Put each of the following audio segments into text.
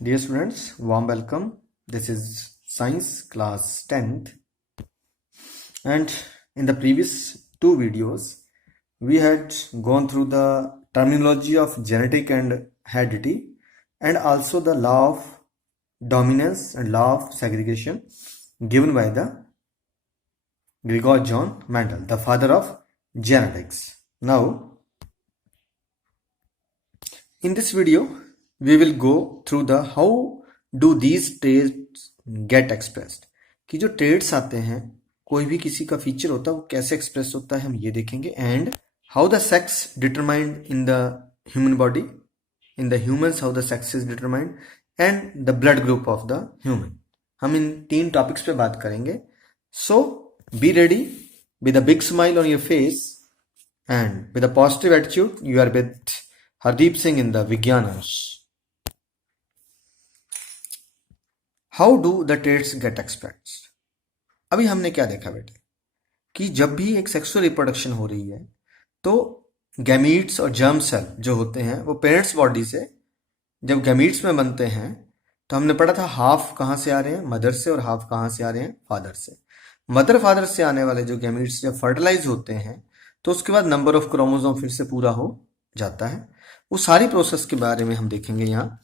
Dear students, warm welcome. This is Science class 10th, and in the previous two videos we had gone through the terminology of genetic and heredity and also the law of dominance and law of segregation given by the Gregor John Mendel, the father of genetics. Now, in this video, we will go through the how do these traits get expressed. कि जो traits आते हैं, कोई भी किसी का feature होता है वो कैसे express होता है हम ये देखेंगे, and how the sex determined in the human body, in the humans how the sex is determined, and the blood group of the human. हम इन 3 topics पे बात करेंगे. So be ready with a big smile on your face and with a positive attitude. You are with Hardeep Singh in the Vigyanans. How do the traits get expressed? अभी हमने क्या देखा बेटे कि जब भी एक सेक्सुअल रिप्रोडक्शन हो रही है तो गैमीट्स और जर्म सेल जो होते हैं वो पेरेंट्स बॉडी से जब गैमीट्स में बनते हैं तो हमने पढ़ा था हाफ कहाँ से आ रहे हैं, मदर से, और हाफ कहाँ से आ रहे हैं, फादर से. मदर फादर से आने वाले जो गैमीट्स जब फर्टिलाइज होते हैं तो उसके बाद नंबर ऑफ क्रोमोसोम फिर से पूरा हो जाता है. वो सारी प्रोसेस के बारे में हम देखेंगे. यहाँ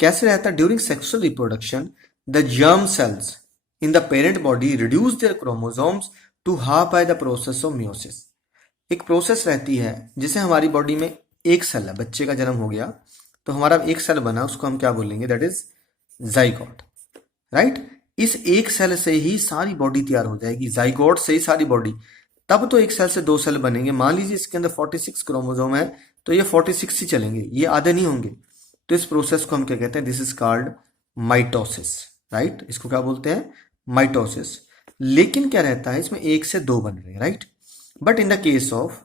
कैसे रहता है during sexual reproduction the germ cells in the parent body reduce their chromosomes to half by the process of meiosis. एक प्रोसेस रहती है जिसे हमारी बॉडी में एक सेल है, बच्चे का जन्म हो गया तो हमारा एक सेल बना, उसको हम क्या बोलेंगे, दैट इज जाइगोट, राइट. इस एक सेल से ही सारी बॉडी तैयार हो जाएगी, जाइगोट से ही सारी बॉडी. तब तो एक सेल से 2 सेल बनेंगे. मान लीजिए इसके अंदर 46 क्रोमोसोम है तो ये 46 ही चलेंगे, ये आधे नहीं होंगे. तो इस प्रोसेस को हम क्या कहते हैं, this is called mitosis, right. इसको क्या बोलते हैं, माइटोसिस. लेकिन क्या रहता है इसमें 1 से 2 बन रहे हैं, right. But in the case of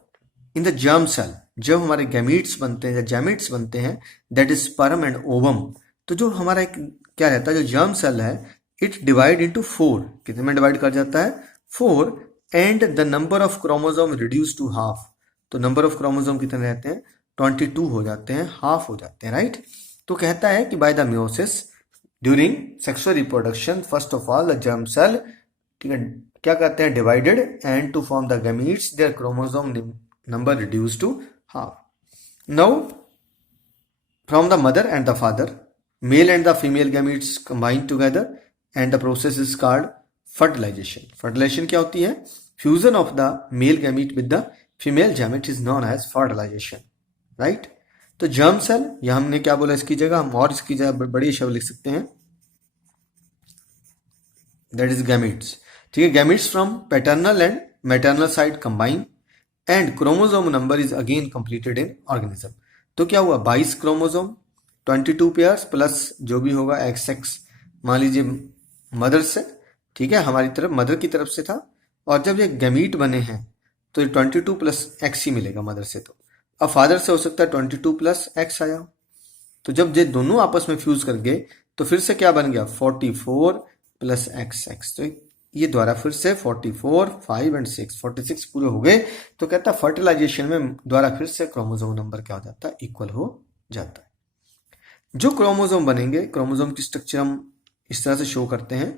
in the germ cell जब हमारे गैमीट्स बनते हैं या जैमिट्स बनते हैं, that is sperm and ovum. तो जो हमारा एक क्या रहता है, जो जर्म सेल है इट डिवाइड इनटू 4. कितने में डिवाइड कर जाता है, 4. And the number of chromosome reduce to half. तो नंबर ऑफ क्रोमोसोम कितने रहते हैं, 22 हो जाते हैं, हाफ हो जाते हैं, राइट. तो कहता है कि by the meiosis during sexual reproduction first of all the germ cell, ठीक है, क्या कहते हैं, divided and to form the gametes their chromosome number reduce to half. Now from the mother and the father male and the female gametes combine together and the process is called fertilisation. Fertilisation क्या होती है, fusion of the male gamete with the female gamete is known as fertilisation, right. तो germ cell, यह हमने क्या बोला इसकी जगह, हम और इसकी जगह बड़ी शब्द लिख सकते हैं, दैट इज गैमीट्स. ठीक है, gametes from paternal and maternal side combine and chromosome number is again completed in organism. तो क्या हुआ, 22 क्रोमोसोम, 22 पेयर्स प्लस जो भी होगा XX, मान लीजिए मदर से, ठीक है, हमारी तरफ मदर की तरफ से था. और जब ये गैमीट बने हैं तो ये 22 प्लस X ही मिलेगा मदर से. तो अब फादर से हो सकता है 22 प्लस X आया. तो जब ये दोनों आपस में फ्यूज कर गए तो फिर से क्या बन गया, 44 प्लस XX. तो ये द्वारा फिर से 44, 5 एंड 6, 46 पूरे हो गए. तो कहता है फर्टिलाइजेशन में द्वारा फिर से क्रोमोसोम नंबर क्या हो जाता है, इक्वल हो जाता है. जो क्रोमोसोम बनेंगे, क्रोमोसोम की स्ट्रक्चर हम इस तरह से शो करते हैं.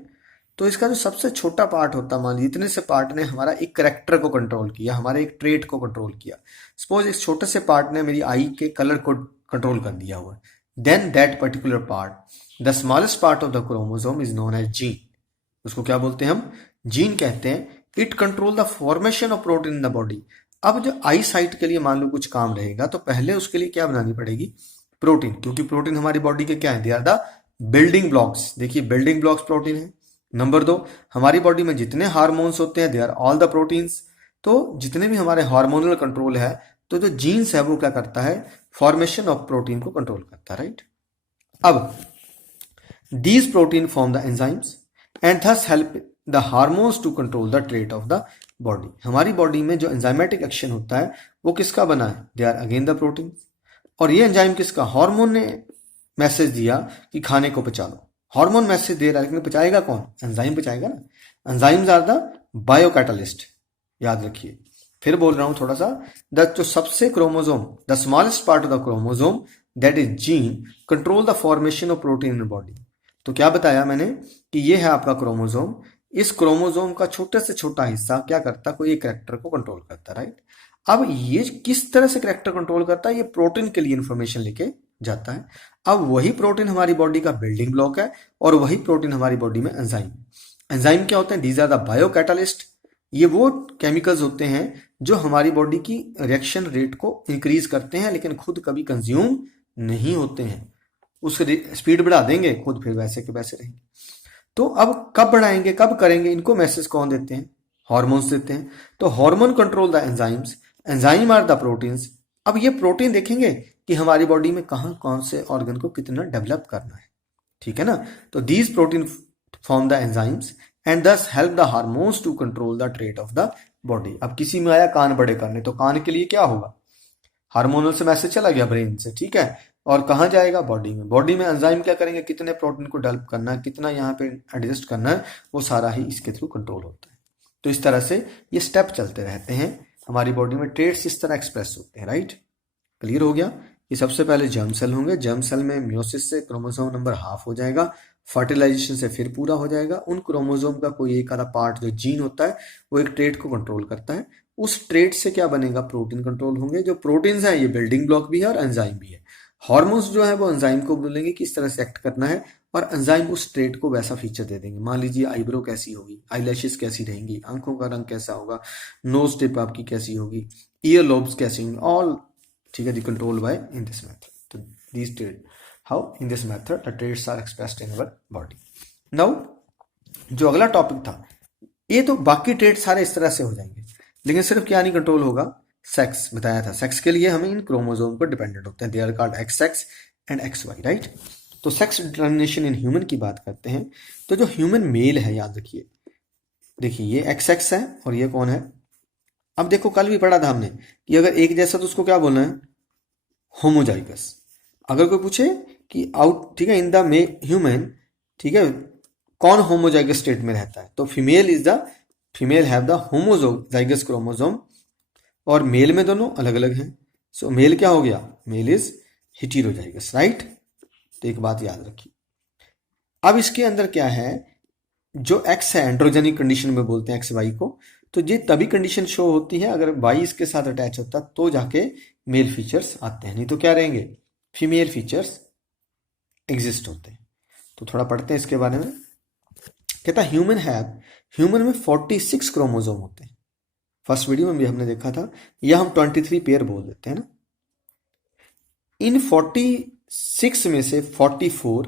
तो इसका जो सबसे छोटा पार्ट होता है, मान लीजिए इतने से पार्ट ने हमारा एक करेक्टर को कंट्रोल किया, हमारे एक ट्रेट को कंट्रोल किया. सपोज इस छोटे से पार्ट ने मेरी आई के कलर को कंट्रोल कर दिया हुआ, then that particular part, the smallest part of the chromosome is known as gene. उसको क्या बोलते हैं हम, जीन कहते हैं. It control the formation of protein in the body. अब जो आई साइट के लिए मान लो कुछ काम रहेगा तो पहले उसके लिए क्या बनानी पड़ेगी, प्रोटीन, क्योंकि प्रोटीन हमारी बॉडी के क्या है, they are the building blocks. देखिए बिल्डिंग ब्लॉक्स प्रोटीन है. नंबर 2, हमारी बॉडी में जितने हार्मोन्स होते हैं they are all the proteins. तो जितने भी हमारे हार्मोनल कंट्रोल है, तो जो जीन्स है वो क्या करता है, फॉर्मेशन ऑफ प्रोटीन को कंट्रोल करता है, राइट. अब these protein form the enzymes and thus help the hormones to control the trait of the body. हमारी बॉडी में जो एंजाइमेटिक एक्शन होता है वो किसका बना है, they are again the protein. और ये एंजाइम किसका, हार्मोन ने मैसेज दिया कि खाने को पचा लो. हार्मोन मैसेज दे रहा है, लेकिन पचाएगा कौन, एंजाइम पचाएगा ना. एंजाइम्स आर द बायोकैटालिस्ट, याद रखिए. फिर बोल रहा हूं थोड़ा सा, द जो सबसे chromosome, the smallest part of the chromosome that is gene control the formation of protein in body. तो क्या बताया मैंने कि ये है आपका क्रोमोसोम, इस क्रोमोसोम का छोटे से छोटा हिस्सा क्या करता है, कोई एक कैरेक्टर को कंट्रोल करता है, राइट। अब ये किस तरह से कैरेक्टर कंट्रोल करता है, ये प्रोटीन के लिए इंफॉर्मेशन लेके जाता है। अब वही प्रोटीन हमारी बॉडी का बिल्डिंग ब्लॉक है और वही प्रोटीन हमारी बॉडी में एंजाइम। एंजाइम क्या होते हैं, these are the bio catalyst. ये वो केमिकल्स होते हैं जो हमारी बॉडी की रिएक्शन रेट को इंक्रीज करते हैं, लेकिन खुद कभी कंज्यूम नहीं होते हैं। उसकी स्पीड बढ़ा देंगे, खुद फिर वैसे के वैसे रहेंगे। तो अब कब बढ़ाएंगे, कब करेंगे, इनको मैसेज कौन देते हैं, हॉर्मोन्स देते हैं। तो hormone control the enzymes, enzyme are the proteins. अब ये प्रोटीन देखेंगे कि हमारी बॉडी में कहाँ कौन से ऑर्गन को कितना डेवलप करना है, ठीक है ना। तो these protein form the enzymes and this help the hormones to control the trait of the body. अब किसी में आया कान बड़े करने, तो कान के लिए क्या होगा, हार्मोनल से मैसेज चला गया ब्रेन से, ठीक है, और कहाँ जाएगा, बॉडी में। बॉडी में एंजाइम क्या करेंगे, कितने प्रोटीन को डेवलप करना है, कितना यहाँ पे एडजस्ट करना है, वो सारा ही इसके थ्रू कंट्रोल होता है। तो इस तरह से ये स्टेप चलते रहते हैं, हमारी बॉडी में ट्रेट्स इस तरह एक्सप्रेस होते हैं, राइट। क्लियर हो गया। ये सबसे पहले जर्म सेल होंगे, जर्म सेल में मियोसिस से क्रोमोसोम नंबर हाफ हो जाएगा, फर्टिलाइजेशन से फिर पूरा हो जाएगा। उन क्रोमोसोम का कोई एक आधा पार्ट जो जीन होता है वो एक ट्रेट को कंट्रोल करता है। उस ट्रेट से क्या बनेगा, प्रोटीन कंट्रोल होंगे। जो प्रोटीन्स हैं ये बिल्डिंग ब्लॉक भी है और एंजाइम भी है। हॉर्मोन्स जो है वो एंजाइम को बोलेंगे किस तरह से एक्ट करना है, और एंजाइम उस ट्रेट को वैसा फीचर दे देंगे। मान लीजिए आईब्रो कैसी होगी, आईलैशेस कैसी रहेंगी, आंखों का रंग कैसा होगा, नोज टिप आपकी कैसी होगी, ईयर लोब्स कैसी होंगी, ऑल, ठीक है, the control by in this method. तो these trait, how in this method the traits are expressed in our body. Now जो अगला टॉपिक था, ये तो बाकी ट्रेट सारे इस तरह से हो जाएंगे, लेकिन सिर्फ क्या नहीं कंट्रोल होगा, सेक्स बताया था। सेक्स के लिए हमें इन क्रोमोसोम पर डिपेंडेंट होते हैं, they are called X X and X Y, right. तो सेक्स डिटर्मिनेशन इन ह्यूमन की बात करते हैं, तो जो ह्यूमन मेल है, याद रखिए, देखिए ये एक्स एक्स है और ये कौन है। अब देखो कल भी पढ़ा था हमने कि अगर एक जैसा तो उसको क्या बोलना है, होमोजाइगस। अगर कोई पूछे कि आउट, ठीक है, इन द ह्यूमन, ठीक है, कौन होमोजाइगस स्टेट में रहता है, तो female have the homozygous chromosome, और मेल में दोनों अलग अलग हैं। सो मेल क्या हो गया, मेल इज हेटेरोजाइगस, राइट। तो एक बात याद रखिए। अब इसके अंदर क्या है, जो एक्स है एंड्रोजेनिक कंडीशन में बोलते हैं एक्स वाई को, तो ये तभी कंडीशन शो होती है अगर वाई इसके साथ अटैच होता तो जाके मेल फीचर्स आते हैं, नहीं तो क्या रहेंगे, फीमेल फीचर्स एग्जिस्ट होते हैं। तो थोड़ा पढ़ते हैं इसके बारे में। कहता है ह्यूमन में 46 क्रोमोसोम होते हैं। फर्स्ट वीडियो में भी हमने देखा था, या हम 23 पेयर बोल देते हैं ना। इन 46 में से 44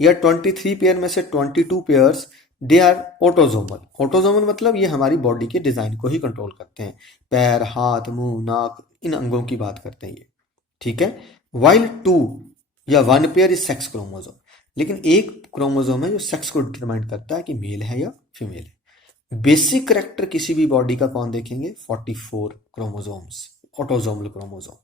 या 23 पेयर में से 22 pairs they are autosomal. Autosomal मतलब ये हमारी बॉडी के डिजाइन को ही कंट्रोल करते हैं, पैर, हाथ, मुंह, नाक, इन अंगों की बात करते हैं ये, ठीक है। वाइल 2 या 1 पेयर इज सेक्स क्रोमोसोम, लेकिन एक क्रोमोसोम है जो सेक्स को डिटरमाइन करता है कि मेल है या फीमेल है। बेसिक करेक्टर किसी भी बॉडी का कौन देखेंगे, 44 क्रोमोसोम्स, ऑटोजोमल क्रोमोसोम।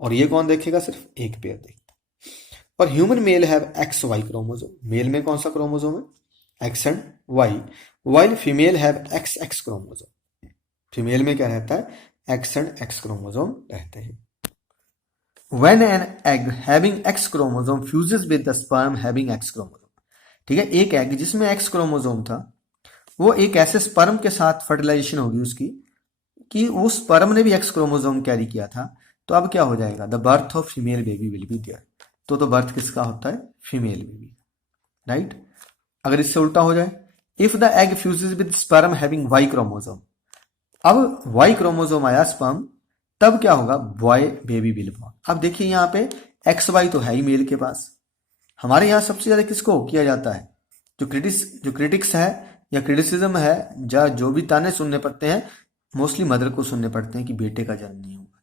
और ये कौन देखेगा, सिर्फ एक पेयर देखता है। और human male have X Y chromosome, male में कौन सा क्रोमोसोम है, X and Y, while female have X X chromosome, female में क्या रहता है, एक्स एंड एक्स क्रोमोसोम रहते हैं। When an egg having X chromosome fuses with the sperm having X chromosome, ठीक है, एक एग जिसमें X क्रोमोसोम था, वो एक ऐसे स्पर्म के साथ फर्टिलाइजेशन होगी उसकी कि उस स्पर्म ने भी X क्रोमोसोम कैरी किया था, तो अब क्या हो जाएगा, the birth of female baby will be there. तो बर्थ किसका होता है, फीमेल बेबी, राइट। अगर इससे उल्टा हो जाए, if the egg fuses with sperm having Y chromosome, अब Y क्रोमोसोम आया स्पर्म, तब क्या होगा, बॉय बेबी विल बॉर्न। अब देखिए यहाँ पे एक्स वाई तो है ही मेल के पास। हमारे यहाँ सबसे ज्यादा किसको किया जाता है, जो क्रिटिक्स है या क्रिटिसिज्म है, जो भी ताने सुनने पड़ते हैं, मोस्टली मदर को सुनने पड़ते हैं कि बेटे का जन्म नहीं हुआ।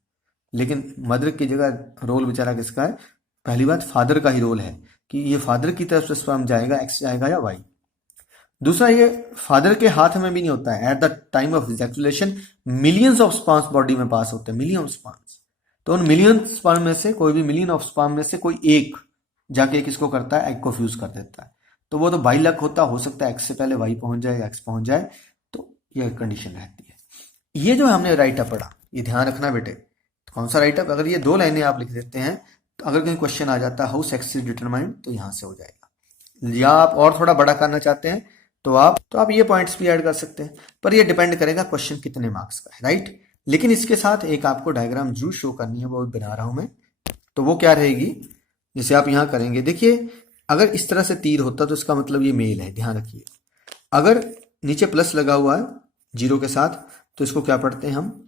लेकिन मदर की जगह रोल बेचारा किसका है, पहली बात फादर का ही रोल है कि ये फादर की तरफ से स्पर्म जाएगा, एक्स जाएगा या वाई। दूसरा, ये फादर के हाथ में भी नहीं होता है। Eight the time of ejaculation millions of sperms body में पास होते हैं, मिलियन स्पर्म्स। तो उन मिलियन स्पर्म में से कोई भी, मिलियन ऑफ स्पर्म में से कोई एक जाके किसको करता है, एग को फ्यूज कर देता है। तो वो तो बाई लक होता, हो सकता है एक्स से पहले वाई पहुंच जाए, एक्स पहुंच जाए, तो ये कंडीशन रहती है। ये जो हमने राइटअप पढ़ा, ये ध्यान रखना बेटे, कौन सा राइटअप, अगर ये 2 लाइनें आप लिख देते हैं तो अगर कहीं क्वेश्चन आ जाता है हाउ सेक्स इज डिटरमाइंड, तो यहाँ से हो जाएगा। या आप और थोड़ा बड़ा करना चाहते हैं तो आप ये पॉइंट्स भी ऐड कर सकते हैं, पर ये डिपेंड करेगा क्वेश्चन कितने मार्क्स का है, राइट। लेकिन इसके साथ एक आपको डायग्राम जरूर शो करनी है, वो बना रहा हूं मैं। तो वो क्या रहेगी, जैसे आप यहाँ करेंगे, देखिए अगर इस तरह से तीर होता तो इसका मतलब ये मेल है, ध्यान रखिए। अगर नीचे प्लस लगा हुआ है जीरो के साथ, तो इसको क्या पढ़ते हैं हम,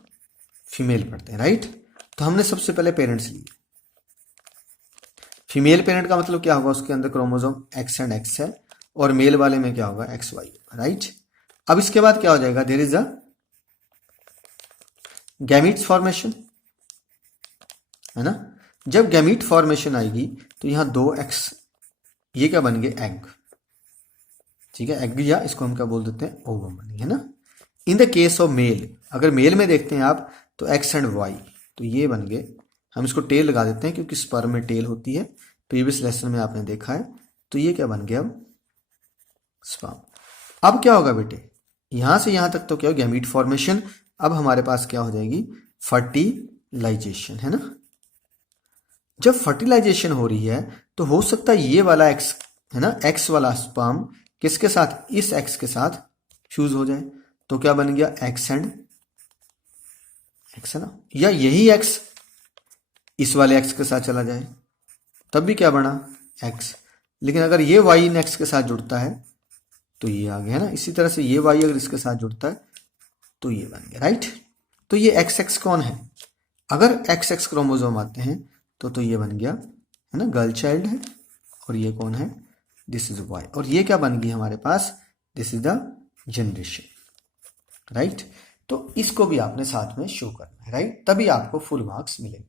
फीमेल पढ़ते हैं, राइट। तो हमने सबसे पहले पेरेंट्स लिए। फीमेल पेरेंट का मतलब क्या होगा, उसके अंदर क्रोमोसोम एक्स एंड एक्स है, और मेल वाले में क्या होगा, एक्स वाई, राइट। अब इसके बाद क्या हो जाएगा, there is a gametes formation, है ना। जब गैमीट फॉर्मेशन आएगी तो यहां दो एक्स, ये क्या बन गए, एग, ठीक है, एग, या इसको हम क्या बोल देते हैं, ओवम बनी, है ना। इन द केस ऑफ मेल, अगर मेल में देखते हैं आप तो एक्स एंड वाई, तो ये बन गए, हम इसको टेल लगा देते हैं क्योंकि स्पर्म में टेल होती है, प्रीवियस लेसन में आपने देखा है। तो ये क्या बन गया, अब स्पर्म। अब क्या होगा बेटे, यहां से यहां तक तो क्या हो, गैमीट फॉर्मेशन। अब हमारे पास क्या हो जाएगी, फर्टिलाइजेशन, है ना। जब फर्टिलाइजेशन हो रही है तो हो सकता है ये वाला एक्स, है ना, एक्स वाला स्पर्म किसके साथ, इस एक्स के साथ फ्यूज हो जाए, तो क्या बन गया, एक्स एंड एक्स, है ना। या यही एक्स इस वाले एक्स के साथ चला जाए, तब भी क्या बना, एक्स। लेकिन अगर ये वाई इन एक्स के साथ जुड़ता है तो ये आ गया, है ना। इसी तरह से ये वाई अगर इसके साथ जुड़ता है तो ये बन गया, राइट। तो ये एक्स एक्स कौन है, अगर एक्स एक्स क्रोमोसोम आते हैं तो ये बन गया, है ना, गर्ल चाइल्ड है। और ये कौन है, दिस इज वाई। और ये क्या बन गई हमारे पास, this is the generation, right. तो इसको भी आपने साथ में शो करना है, राइट, तभी आपको फुल मार्क्स मिलेंगे।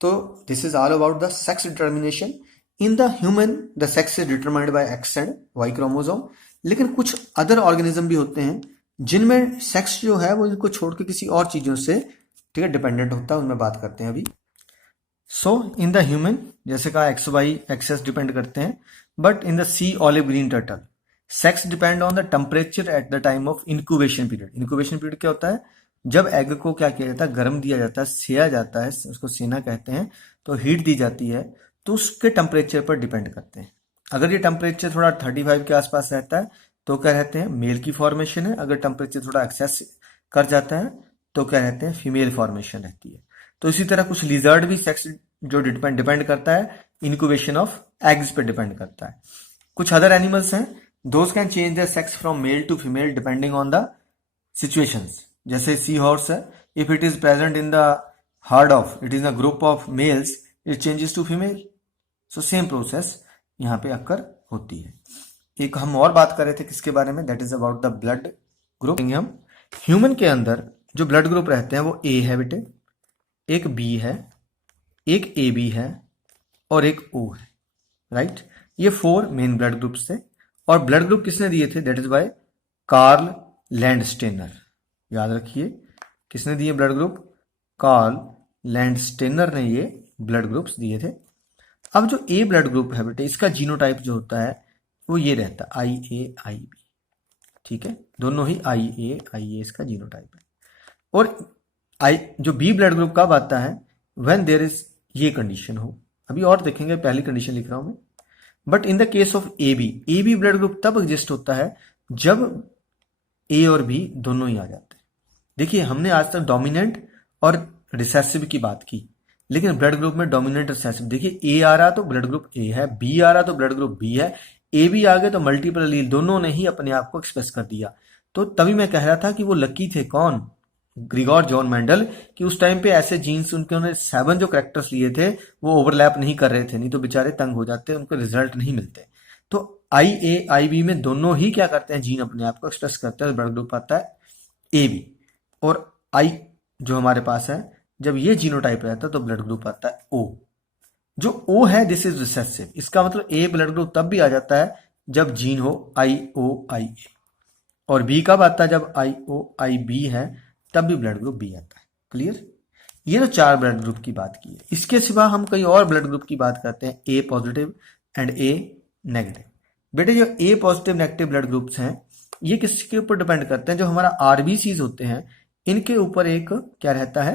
तो this is all about the sex determination. In the human the sex is determined by X and Y chromosome. लेकिन कुछ अदर ऑर्गेनिज्म भी होते हैं जिनमें सेक्स जो है वो इनको छोड़ के किसी और चीजों से, ठीक है, डिपेंडेंट होता है, उनमें बात करते हैं अभी। सो इन द ह्यूमन, जैसे कहा एक्स वाई एक्सेस डिपेंड करते हैं, but in the sea olive green turtle sex depend on the temperature at the time of incubation period. Incubation period क्या होता है, जब एग को क्या किया जाता है, गर्म दिया जाता है, सेया जाता है, उसको सेना कहते हैं, तो हीट दी जाती है, तो उसके टेम्परेचर पर डिपेंड करते हैं। अगर ये टेम्परेचर थोड़ा 35 के आसपास रहता है तो क्या रहते हैं, मेल की फॉर्मेशन है। अगर टेम्परेचर थोड़ा एक्सेस कर जाता है तो क्या रहते हैं, फीमेल फॉर्मेशन रहती है। तो इसी तरह कुछ लिजर्ड भी सेक्स जो डिपेंड करता है, इंक्यूबेशन ऑफ एग्स पे डिपेंड करता है। कुछ अदर एनिमल्स हैं, those can change their sex from male to female depending on the situations. जैसे सी हॉर्स है, if it is present in the herd of, it is a group of males, it changes to female. So same process यहाँ पे occur होती है। एक हम और बात कर रहे थे किसके बारे में, that is about the blood group. हम ह्यूमन के अंदर जो ब्लड ग्रुप रहते हैं वो ए है बेटे, एक बी है, एक ए बी है, और एक ओ है, राइट। ये 4 मेन ब्लड ग्रुप्स थे। और ब्लड ग्रुप किसने दिए थे, that is by Karl Landsteiner. याद रखिए, किसने दिए ब्लड ग्रुप, कार्ल लैंडस्टेनर ने ये ब्लड ग्रुप्स दिए थे। अब जो ए ब्लड ग्रुप है बेटे, इसका जीनोटाइप जो होता है वो ये रहता है IA-IB, ठीक है, दोनों ही IA इसका जीनोटाइप है। और जो बी ब्लड ग्रुप कब आता है, व्हेन देयर इज ये कंडीशन हो, अभी और देखेंगे, पहली कंडीशन लिख रहा हूं मैं। But in the case of AB blood group तब एग्जिस्ट होता है जब ए और बी दोनों ही आ जाते हैं। देखिए हमने आज तक डोमिनेंट और रिसेसिव की बात की, लेकिन ब्लड ग्रुप में डोमिनेंट रिसेसिव, देखिए ए आ रहा तो ब्लड ग्रुप ए है, बी आ रहा तो ब्लड ग्रुप बी है, ए भी आ गए तो मल्टीपल एलील, दोनों ने ही अपने आप को एक्सप्रेस कर दिया। तो तभी मैं कह रहा था कि वो लकी थे कौन, ग्रिगोर जॉन मेंडल, कि उस टाइम पे ऐसे जीन्स उन्होंने 7 जो कैरेक्टर्स लिए थे वो ओवरलैप नहीं कर रहे थे, नहीं तो बेचारे तंग हो जाते, उनको रिजल्ट नहीं मिलते। तो IA-IB में दोनों ही क्या करते हैं, जीन अपने आप को एक्सप्रेस करते हैं, ब्लड ग्रुप आता है AB। और I जो हमारे पास है, जब ये जीनोटाइप रहता है तो ब्लड ग्रुप आता है O। जो O है दिस इज रिसेसिव, इसका मतलब A ब्लड ग्रुप तब भी आ जाता है जब जीन हो IOIA, और B कब आता है, जब IOIB है तब भी ब्लड ग्रुप B आता है। क्लियर, ये तो 4 ब्लड ग्रुप की बात की है। इसके सिवा हम कई और ब्लड ग्रुप की बात करते हैं, A positive and A negative. बेटे जो A positive negative blood groups हैं ये किसके ऊपर डिपेंड करते हैं, जो हमारा RBCs होते हैं इनके ऊपर एक क्या रहता है,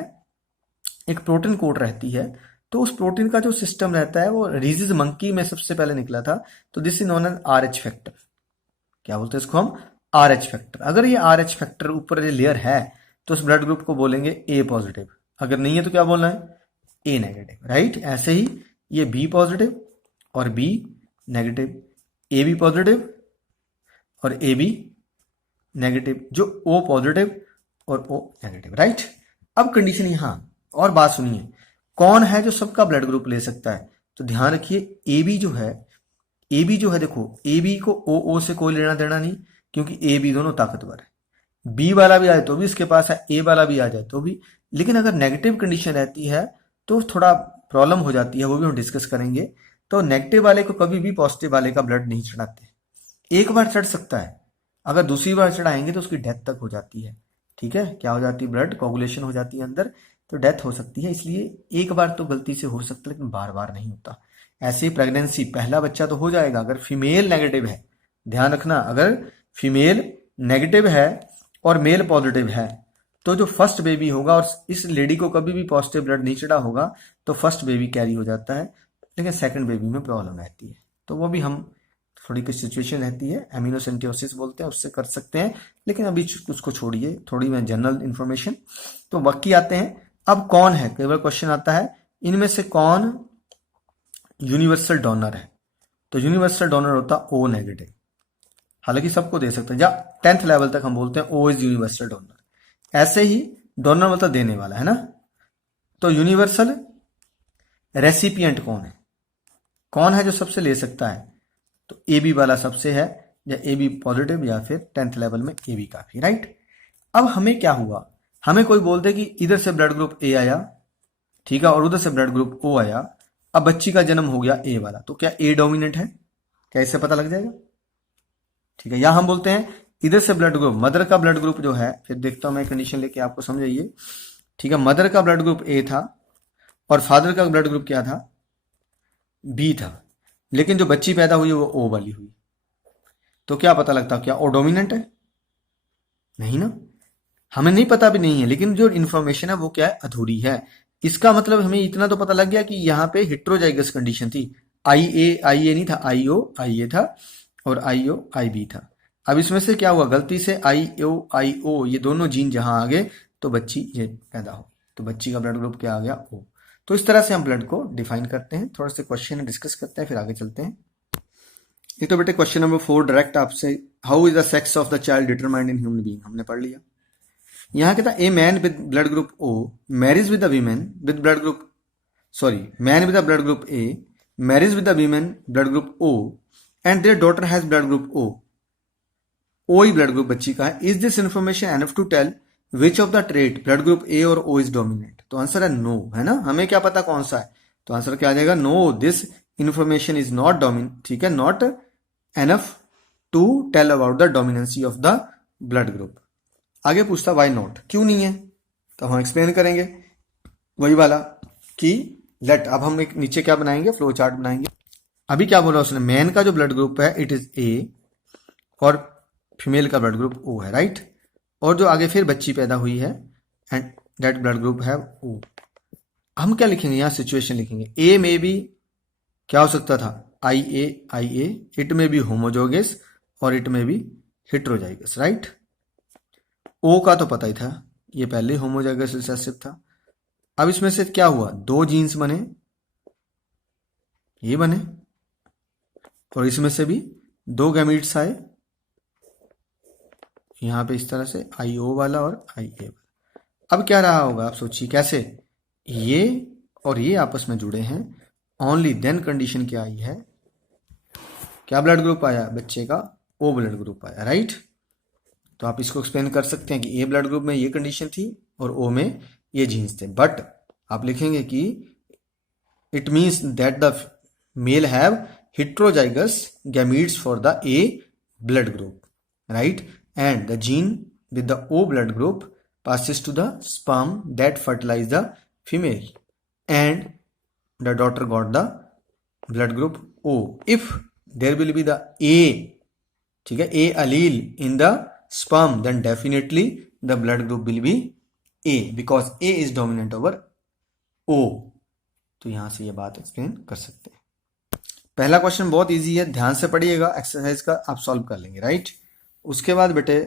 एक प्रोटीन कोट रहती है, तो उस प्रोटीन का जो सिस्टम रहता है वो रीजिस मंकी में सबसे पहले निकला था, तो this is known as RH factor. क्या बोलते हैं इसको हम? RH factor. अगर ये RH फैक्टर ऊपर ये लेयर है तो उस ब्लड ग्रुप को बोलेंगे A पॉजिटिव, अगर नहीं है तो क्या बोलना है? A negative, right. ऐसे ही ये B पॉजिटिव और B नेगेटिव, AB पॉजिटिव और AB नेगेटिव, जो O पॉजिटिव और O नेगेटिव, राइट। अब कंडीशन यहां और बात सुनिए, कौन है जो सबका ब्लड ग्रुप ले सकता है? तो ध्यान रखिए AB जो है, AB जो है देखो, AB को OO से कोई लेना देना नहीं, क्योंकि AB दोनों ताकतवर है। B वाला भी आ जाए तो भी इसके पास है, A वाला भी आ जाए तो भी। लेकिन अगर नेगेटिव कंडीशन रहती है तो थोड़ा प्रॉब्लम हो जाती है, वो भी हम डिस्कस करेंगे। तो नेगेटिव वाले को कभी भी पॉजिटिव वाले का ब्लड नहीं चढ़ाते। एक बार चढ़ सकता है, अगर दूसरी बार चढ़ाएंगे तो उसकी डेथ तक हो जाती है। ठीक है, क्या हो जाती है? ब्लड कोगुलेशन हो जाती है अंदर, तो डेथ हो सकती है। इसलिए एक बार तो गलती से हो सकता है, लेकिन बार बार नहीं होता। ऐसे ही प्रेगनेंसी, पहला बच्चा तो हो जाएगा अगर फीमेल नेगेटिव है। ध्यान रखना, अगर फीमेल नेगेटिव है और मेल पॉजिटिव है तो जो फर्स्ट बेबी होगा, और इस लेडी को कभी भी पॉजिटिव ब्लड नहीं चढ़ा होगा, तो फर्स्ट बेबी कैरी हो जाता है। लेकिन सेकंड बेबी में प्रॉब्लम रहती है, तो वो भी हम थोड़ी कुछ सिचुएशन रहती है, एमिनोसेंटियोसिस बोलते हैं, उससे कर सकते हैं। लेकिन अभी उसको छोड़िए, थोड़ी मैं जनरल इंफॉर्मेशन। तो बाकी आते हैं, अब कौन है, कई बार क्वेश्चन आता है इनमें से कौन यूनिवर्सल डोनर है? तो यूनिवर्सल डोनर होता O नेगेटिव, हालांकि सबको दे सकते हैं, या 10th लेवल तक हम बोलते हैं O इज यूनिवर्सल डोनर। ऐसे ही डोनर मतलब देने वाला, है ना। तो यूनिवर्सल रेसिपिएंट कौन है जो सबसे ले सकता है? तो AB वाला सबसे है, या AB पॉजिटिव, या फिर 10th लेवल में AB काफी, राइट। अब हमें क्या हुआ, हमें कोई बोल दे कि इधर से ब्लड ग्रुप A आया, ठीक है, और उधर से ब्लड ग्रुप O आया। अब बच्ची का जन्म हो गया A वाला, तो क्या A डोमिनेंट है? क्या इससे पता लग जाएगा? ठीक है, या हम बोलते हैं इधर से ब्लड ग्रुप, मदर का ब्लड ग्रुप जो है, फिर देखता हूं मैं कंडीशन लेके, आपको समझाइए। ठीक है, मदर का ब्लड ग्रुप A था और फादर का ब्लड ग्रुप क्या था? B था, लेकिन जो बच्ची पैदा हुई वो O वाली हुई, तो क्या पता लगता, क्या O डोमिनेंट है? नहीं ना, हमें नहीं पता भी नहीं है, लेकिन जो इन्फॉर्मेशन है वो क्या है? अधूरी है। इसका मतलब हमें इतना तो पता लग गया कि यहाँ पे हेट्रोजाइगस कंडीशन थी। IA नहीं था, IA था, और IB था। अब इसमें से क्या हुआ, गलती से IO ये दोनों जीन जहां आ गए तो बच्ची ये पैदा हो, तो बच्ची का ब्लड ग्रुप क्या आ गया? O। तो इस तरह से हम ब्लड को डिफाइन करते हैं। थोड़ा से क्वेश्चन डिस्कस करते हैं, फिर आगे चलते हैं। ये तो बेटे क्वेश्चन नंबर 4 डायरेक्ट आपसे, how is the sex of the child determined in human being, हमने पढ़ लिया। यहाँ कहता a man with blood group O marriage with the women with blood group, sorry, man with the blood group A marriage with the women blood group O and their daughter has blood group O ही blood group बच्ची का है। Is this information enough to tell which of the trait blood group A और O is dominant? तो answer है no, है ना। हमें क्या पता कौन सा है, तो आंसर क्या आ जाएगा? No, this information is not dominant, ठीक है, not enough to tell about the dominancy of the blood group. आगे पूछता वाई नॉट, क्यों नहीं है? तो हम एक्सप्लेन करेंगे वही वाला कि लेट, अब हम एक नीचे क्या बनाएंगे, फ्लो चार्ट बनाएंगे। अभी क्या बोला उसने, मैन का जो ब्लड ग्रुप है इट इज A और फीमेल का ब्लड ग्रुप O है, राइट। और जो आगे फिर बच्ची पैदा हुई है एंड दैट ब्लड ग्रुप है O। हम क्या लिखेंगे यहाँ, सिचुएशन लिखेंगे। A में भी क्या हो सकता था? IA, इट में भी होमोजोगस और इट में भी हेट्रोजाइगस, राइट। O का तो पता ही था, ये पहले होमोजाइगस रिसेसिव था। अब इसमें से क्या हुआ, दो जीन्स बने, ये बने, और इसमें से भी दो गैमीट्स आए, यहां पे इस तरह से IO वाला और IA वाला। अब क्या रहा होगा, आप सोचिए कैसे, ये और ये आपस में जुड़े हैं, ओनली देन कंडीशन क्या आई है, क्या ब्लड ग्रुप आया बच्चे का? O ब्लड ग्रुप आया, राइट। तो आप इसको एक्सप्लेन कर सकते हैं कि A ब्लड ग्रुप में ये कंडीशन थी और O में ये जीन्स थे, बट आप लिखेंगे कि it means that the male have heterozygous gametes for the A blood group, right? And the gene with the O blood group passes to the sperm that fertilize the female, and the daughter got the blood group O. If there will be the A, ठीक है, A allele in the sperm, then definitely the blood group will be A because A is dominant over O. तो यहाँ से ये बात explain कर सकते हैं। पहला क्वेश्चन बहुत इजी है, ध्यान से पढ़िएगा, एक्सरसाइज का आप सॉल्व कर लेंगे, राइट। उसके बाद बेटे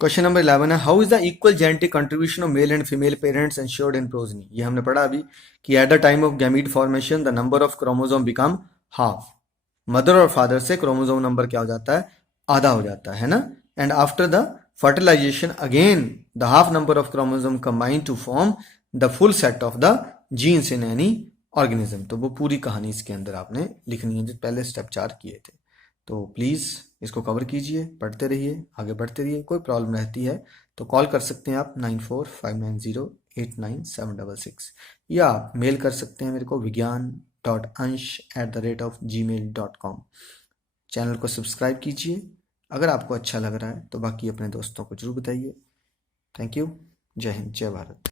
क्वेश्चन नंबर 11 है, how is the equal genetic contribution of male and female parents ensured in progeny. ये हमने पढ़ा अभी कि at the time of gamete formation the number of chromosome become half. Mother और फादर से क्रोमोसोम नंबर क्या हो जाता है, आधा हो जाता है ना। And after the fertilisation again the half number of chromosome combine to form the full set of the genes in any organism. तो वो पूरी कहानी इसके अंदर आपने लिखनी है जो पहले स्टेप 4 किए थे। तो प्लीज़ इसको कवर कीजिए, पढ़ते रहिए, आगे बढ़ते रहिए। कोई प्रॉब्लम रहती है तो कॉल कर सकते हैं आप 9459089766, या आप मेल कर सकते हैं मेरे को vigyan.ansh@gmail.com। चैनल को सब्सक्राइब कीजिए अगर आपको अच्छा लग रहा है, तो बाकी अपने दोस्तों को जरूर बताइए। Thank you. जय हिंद, जय भारत।